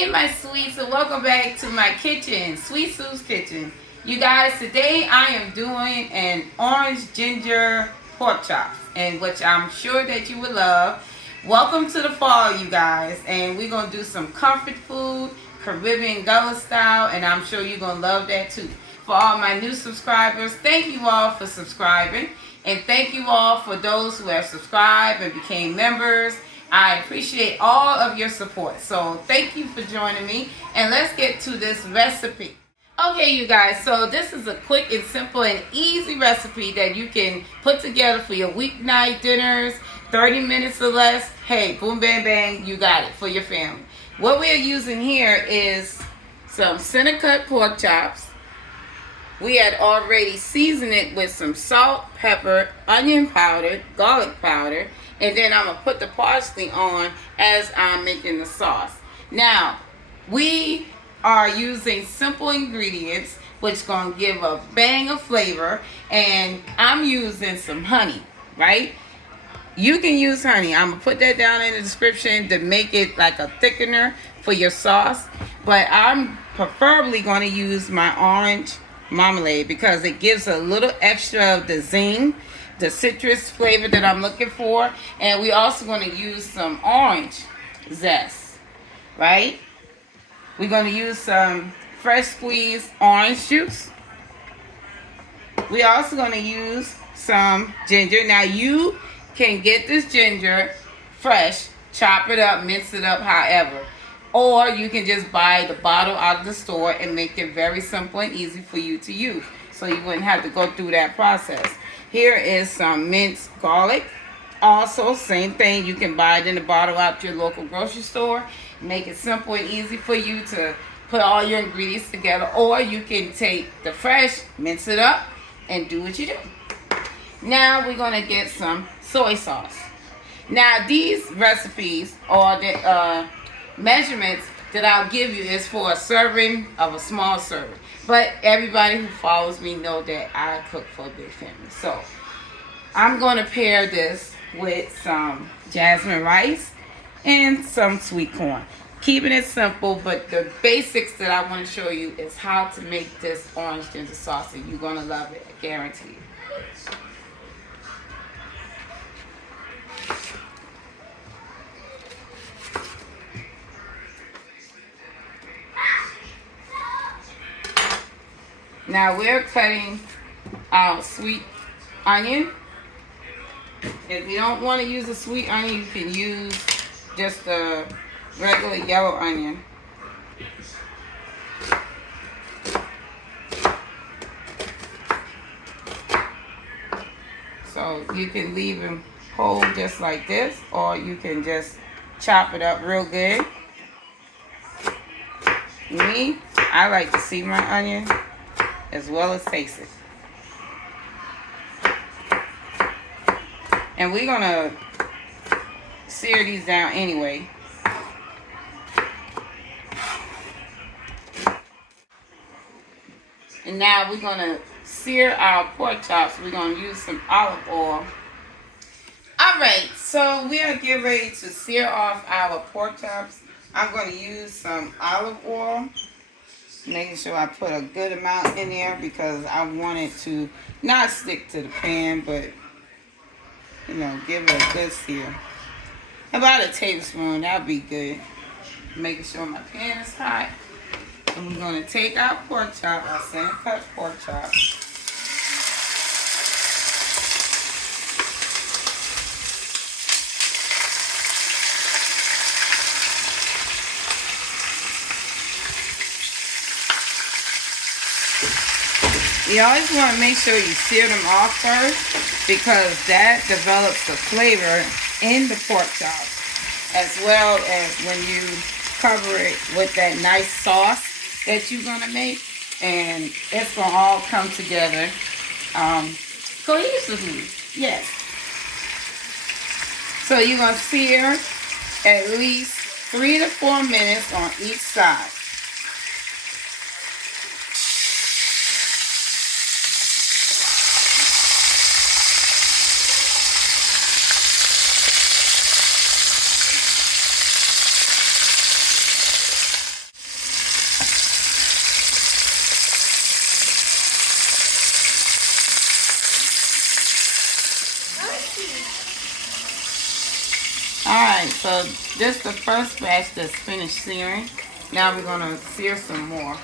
Hey my sweets, and welcome back to my kitchen, Sweet Sue's Kitchen. You guys, today I am doing an orange ginger pork chops, and which I'm sure that you would love. Welcome to the fall, you guys, and we're going to do some comfort food, Caribbean Gullah style, and I'm sure you're going to love that too. For all my new subscribers, thank you all for subscribing, and thank you all for those who have subscribed and became members. I appreciate all of your support. So thank you for joining me. And let's get to this recipe. Okay, you guys, so this is a quick and simple and easy recipe that you can put together for your weeknight dinners, 30 minutes or less. Hey, boom, bang, bang, you got it for your family. What we're using here is some center cut pork chops. We had already seasoned it with some salt, pepper, onion powder, garlic powder, and then I'm going to put the parsley on as I'm making the sauce. Now, we are using simple ingredients, which is going to give a bang of flavor, and I'm using some honey, right? You can use honey. I'm going to put that down in the description to make it like a thickener for your sauce, but I'm preferably going to use my orange marmalade because it gives a little extra of the zing, the citrus flavor that I'm looking for. And we also going to use some orange zest, right? We're going to use some fresh squeezed orange juice. We're also going to use some ginger. Now you can get this ginger fresh, chop it up, mince it up, however. Or you can just buy the bottle out of the store and make it very simple and easy for you to use. So you wouldn't have to go through that process. Here is some minced garlic. Also, same thing. You can buy it in the bottle out your local grocery store. Make it simple and easy for you to put all your ingredients together. Or you can take the fresh, mince it up, and do what you do. Now we're going to get some soy sauce. Now these recipes or the measurements that I'll give you is for a serving of a small serving. But everybody who follows me know that I cook for a big family. So I'm going to pair this with some jasmine rice and some sweet corn. Keeping it simple, but the basics that I want to show you is how to make this orange ginger sauce, and you're going to love it, I guarantee you. Now we're cutting our sweet onion. If you don't want to use a sweet onion, you can use just a regular yellow onion. So you can leave them whole just like this, or you can just chop it up real good. Me, I like to see my onion as well as taste it. And we're gonna sear these down anyway. And now we're gonna sear our pork chops. We're gonna use some olive oil. Alright, so we are getting ready to sear off our pork chops. I'm gonna use some olive oil. Making sure I put a good amount in there because I want it to not stick to the pan, but you know, give it a good sear. About a tablespoon, that'll be good. Making sure my pan is hot. And we're going to take our pork chop, our center cut pork chop. You always want to make sure you sear them off first because that develops the flavor in the pork chops, as well as when you cover it with that nice sauce that you're going to make, and it's going to all come together cohesively. Yes. So you're going to sear at least 3 to 4 minutes on each side. This the first batch that's finished searing. Now we're gonna sear some more.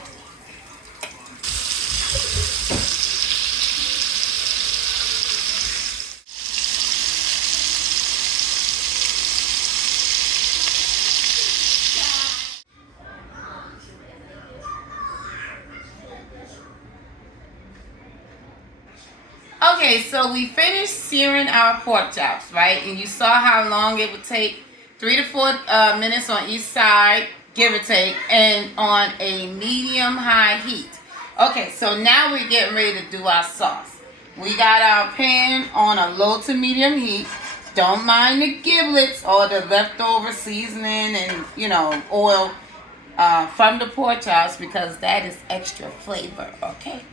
Okay, so we finished searing our pork chops, right? And you saw how long it would take, 3 to 4 minutes on each side, give or take, and on a medium-high heat. Okay, so now we're getting ready to do our sauce. We got our pan on a low to medium heat. Don't mind the giblets or the leftover seasoning and, you know, oil from the pork chops because that is extra flavor, okay?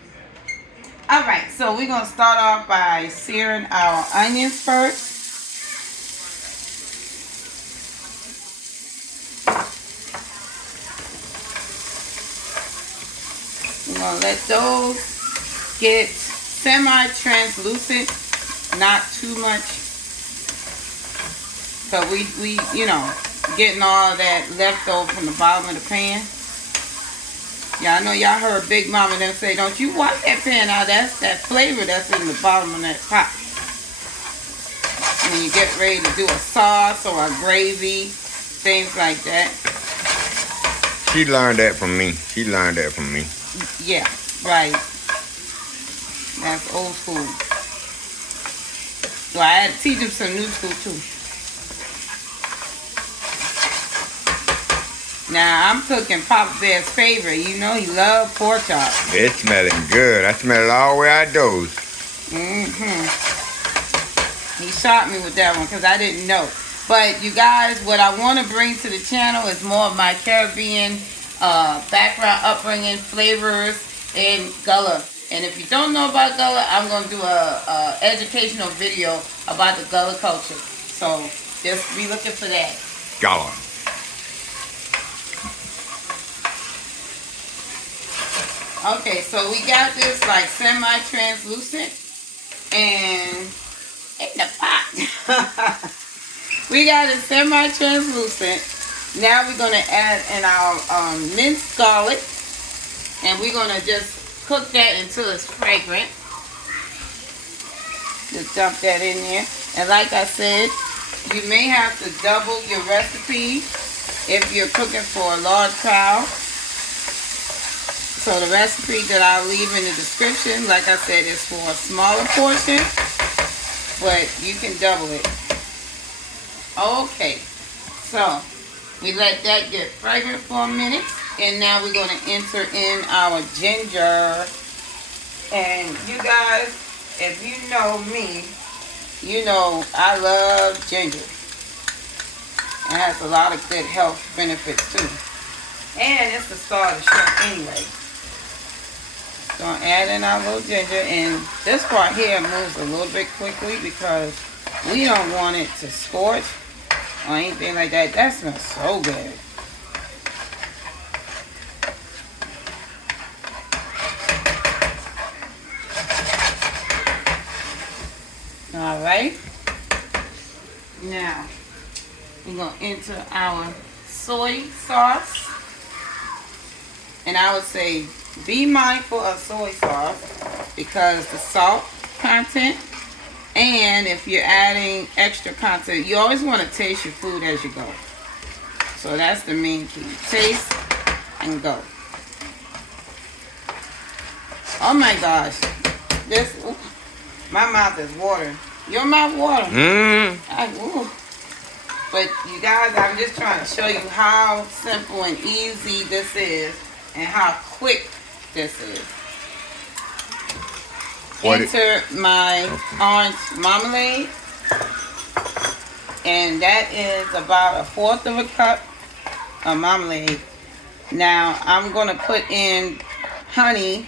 Alright, so we're going to start off by searing our onions first. We're going to let those get semi-translucent, not too much. So we you know, getting all that left over from the bottom of the pan. Yeah, I know y'all heard Big Mama them say, don't you wipe that pan out. That's that flavor that's in the bottom of that pot. When you get ready to do a sauce or a gravy, things like that. She learned that from me. She learned that from me. Yeah, right. That's old school. So I had to teach him some new school too. Now, I'm cooking Papa Bear's favorite. You know he loves pork chops. It's smelling good. I smell it all the way outdoors. He shot me with that one because I didn't know. But you guys, what I want to bring to the channel is more of my Caribbean background, upbringing, flavors, and Gullah. And if you don't know about Gullah, I'm going to do a educational video about the Gullah culture. So just be looking for that. Gullah. Okay, so we got this like semi-translucent and in the pot. We got it semi-translucent. Now we're going to add in our minced garlic, and we're going to just cook that until it's fragrant. Just dump that in there. And like I said, you may have to double your recipe if you're cooking for a large crowd. So the recipe that I'll leave in the description, like I said, is for a smaller portion, but you can double it. Okay, so we let that get fragrant for a minute, and now we're going to enter in our ginger. And you guys, if you know me, you know I love ginger. It has a lot of good health benefits too. And it's the star of the shrimp anyway. Gonna add in our little ginger, and this part here moves a little bit quickly because we don't want it to scorch or anything like that. That smells so good. Alright. Now we're gonna enter our soy sauce. And I would say be mindful of soy sauce because the salt content, and if you're adding extra content, you always want to taste your food as you go. So that's the main key. Taste and go. Oh my gosh. This, ooh, my mouth is watering. Your mouth watering. But you guys, I'm just trying to show you how simple and easy this is and how quick this is. Enter my orange marmalade, and that is about 1/4 of a cup of marmalade. Now I'm going to put in honey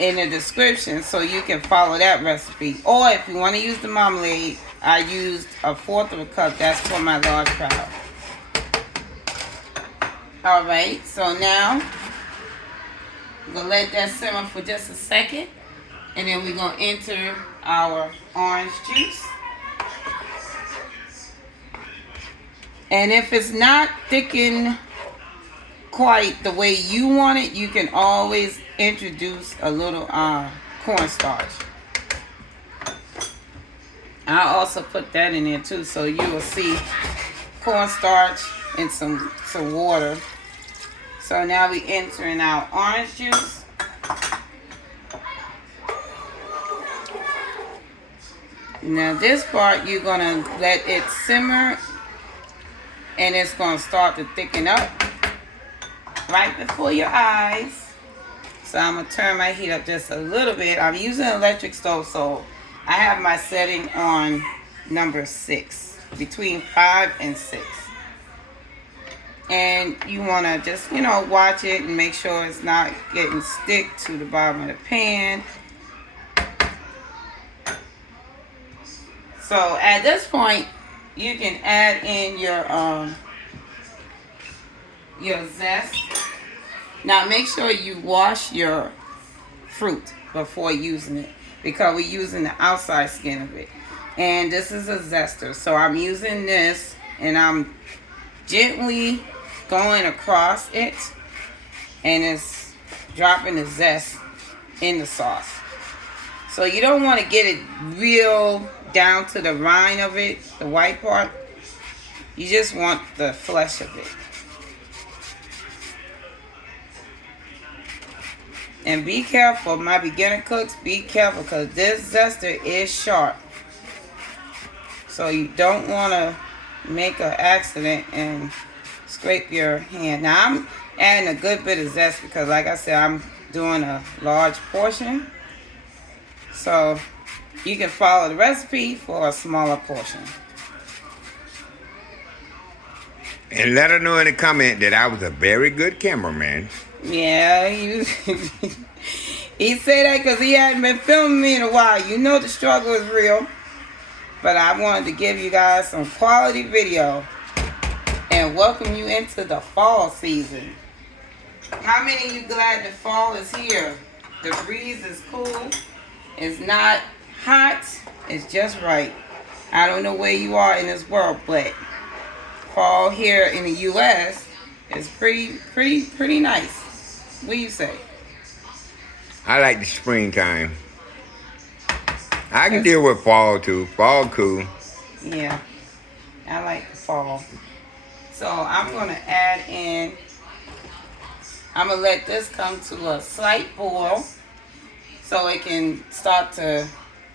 in the description so you can follow that recipe, or if you want to use the marmalade, I used 1/4 of a cup. That's for my large crowd. Alright, so now we're going to let that simmer for just a second, and then we're going to enter our orange juice. And if it's not thickened quite the way you want it, you can always introduce a little cornstarch. I'll also put that in there too, so you will see cornstarch and some water. So now we entering our orange juice. Now this part you're gonna let it simmer, and it's gonna start to thicken up right before your eyes. So I'm gonna turn my heat up just a little bit. I'm using an electric stove, so I have my setting on number 6, between 5 and 6. And you want to just, watch it and make sure it's not getting stick to the bottom of the pan. So at this point, you can add in your zest. Now make sure you wash your fruit before using it, because we're using the outside skin of it. And this is a zester, so I'm using this and I'm gently going across it, and it's dropping the zest in the sauce. So you don't want to get it real down to the rind of it, the white part. You just want the flesh of it. And be careful, my beginner cooks, be careful, because this zester is sharp. So you don't want to make an accident and scrape your hand. Now I'm adding a good bit of zest because, like I said, I'm doing a large portion. So you can follow the recipe for a smaller portion. And let her know in the comment that I was a very good cameraman. Yeah, he said that because he hadn't been filming me in a while. You know the struggle is real. But I wanted to give you guys some quality video and welcome you into the fall season. How many of you glad the fall is here? The breeze is cool. It's not hot. It's just right. I don't know where you are in this world, but fall here in the U.S. is pretty nice. What do you say? I like the springtime. I can deal with fall too. Fall cool. Yeah, I like the fall. So I'm going to add in, I'm going to let this come to a slight boil so it can start to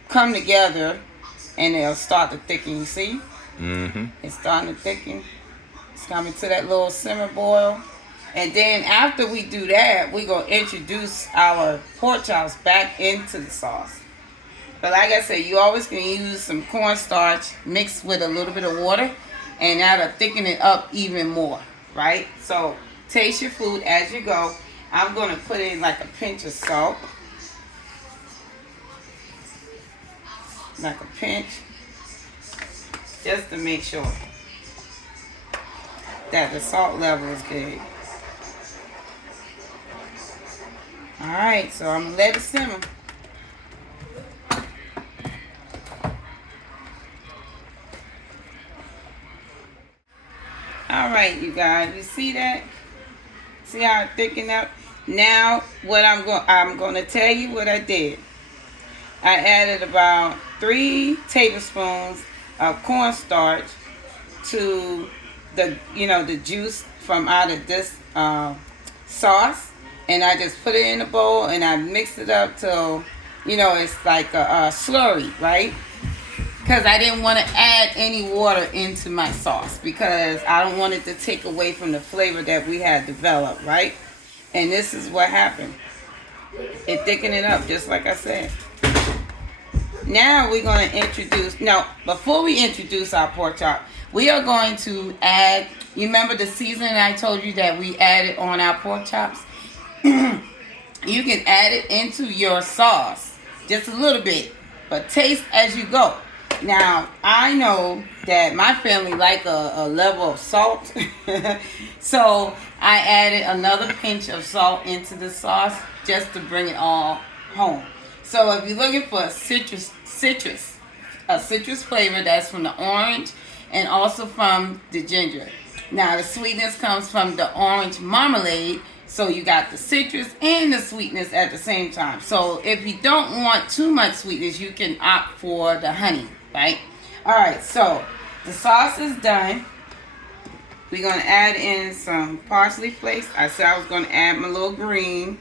come together and it'll start to thicken, you see? Mm-hmm. It's starting to thicken. It's coming to that little simmer boil. And then after we do that, we're going to introduce our pork chops back into the sauce. But like I said, you always can use some cornstarch mixed with a little bit of water, and that'll thicken it up even more, right? So taste your food as you go. I'm going to put in like a pinch of salt. Like a pinch. Just to make sure that the salt level is good. Alright, so I'm going to let it simmer. Alright, you guys, you see that? See how it thickened up? Now, what I'm going to tell you what I did. I added about 3 tablespoons of cornstarch to the juice from out of this sauce. And I just put it in a bowl and I mixed it up till, it's like a slurry, right? Because I didn't want to add any water into my sauce because I don't want it to take away from the flavor that we had developed, right? And this is what happened. It thickened it up, just like I said. Now we're going to before we introduce our pork chop, we are going to add, you remember the seasoning I told you that we added on our pork chops? You can add it into your sauce, just a little bit, but taste as you go. Now, I know that my family like a level of salt, so I added another pinch of salt into the sauce just to bring it all home. So if you're looking for a citrus flavor, that's from the orange and also from the ginger. Now the sweetness comes from the orange marmalade, so you got the citrus and the sweetness at the same time. So if you don't want too much sweetness, you can opt for the honey, right? All right, so the sauce is done. We're going to add in some parsley flakes. I said I was going to add my little green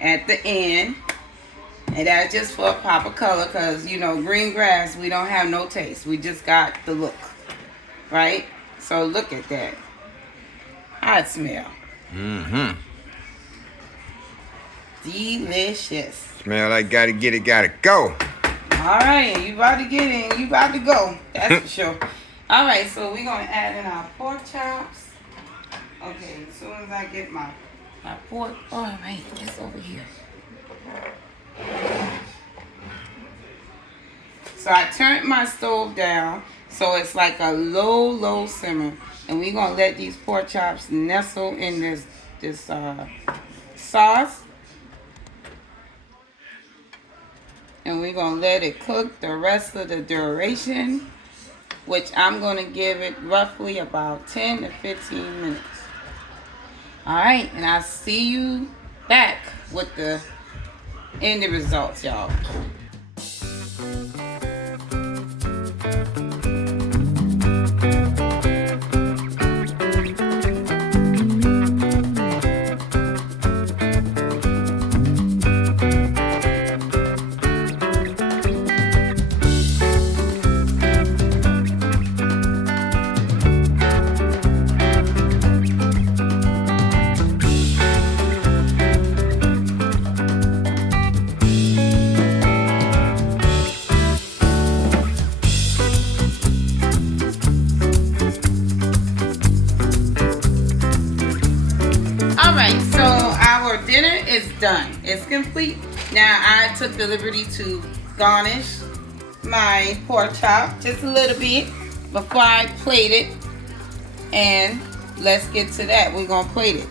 at the end. And that's just for a pop of color because, you know, green grass, we don't have no taste. We just got the look, right? So look at that. How it smell? Mm-hmm. Delicious. Smell like gotta get it, gotta go. All right, you about to get in, you about to go. That's for sure. All right, so we're going to add in our pork chops. Okay, as soon as I get my pork, all right, it's over here. So I turned my stove down so it's like a low simmer, and we're gonna let these pork chops nestle in this sauce, and we're gonna let it cook the rest of the duration, which I'm gonna give it roughly about 10 to 15 minutes. All right, and I'll see you back with the end results, y'all. Alright, so our dinner is done. It's complete. Now I took the liberty to garnish my pork chop just a little bit before I plate it. And let's get to that. We're going to plate it.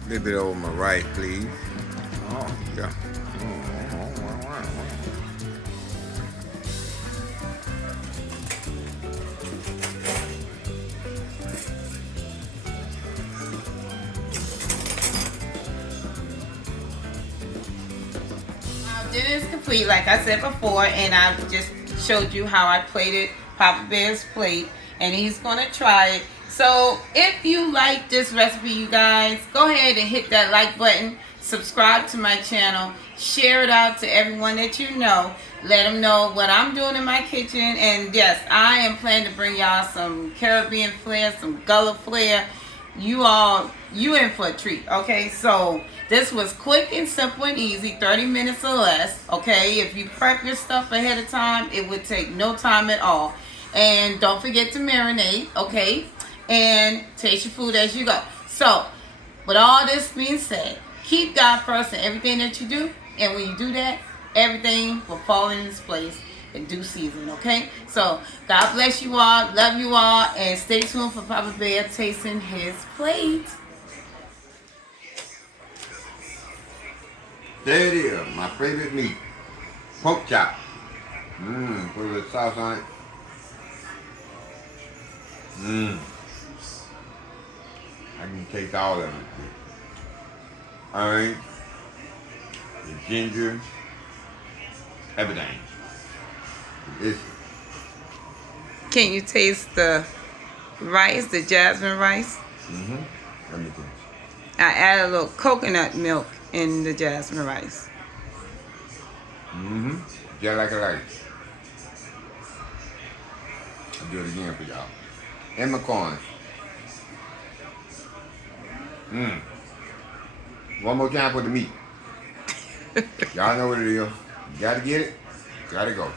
A little bit over my right, please. Oh, yeah. Our dinner is complete, like I said before, and I just showed you how I plated Papa Bear's plate, and he's going to try it. So if you like this recipe, you guys, go ahead and hit that like button, subscribe to my channel, share it out to everyone that you know, let them know what I'm doing in my kitchen. And yes, I am planning to bring y'all some Caribbean flair, some Gullah flair. You in for a treat, okay? So this was quick and simple and easy, 30 minutes or less, okay? If you prep your stuff ahead of time, it would take no time at all. And don't forget to marinate, okay? And taste your food as you go. So, with all this being said, keep God first in everything that you do. And when you do that, everything will fall in its place in due season, okay? So, God bless you all, love you all, and stay tuned for Papa Bear tasting his plate. There it is, my favorite meat. Pork chop. Put a little sauce on it. I can taste all of it. Orange, the ginger, everything. It's Can you taste the rice, the jasmine rice? everything. I added a little coconut milk in the jasmine rice. Just like I like it. I'll do it again for y'all. And my corn. One more time for the meat. Y'all know what it is. You gotta get it, gotta go.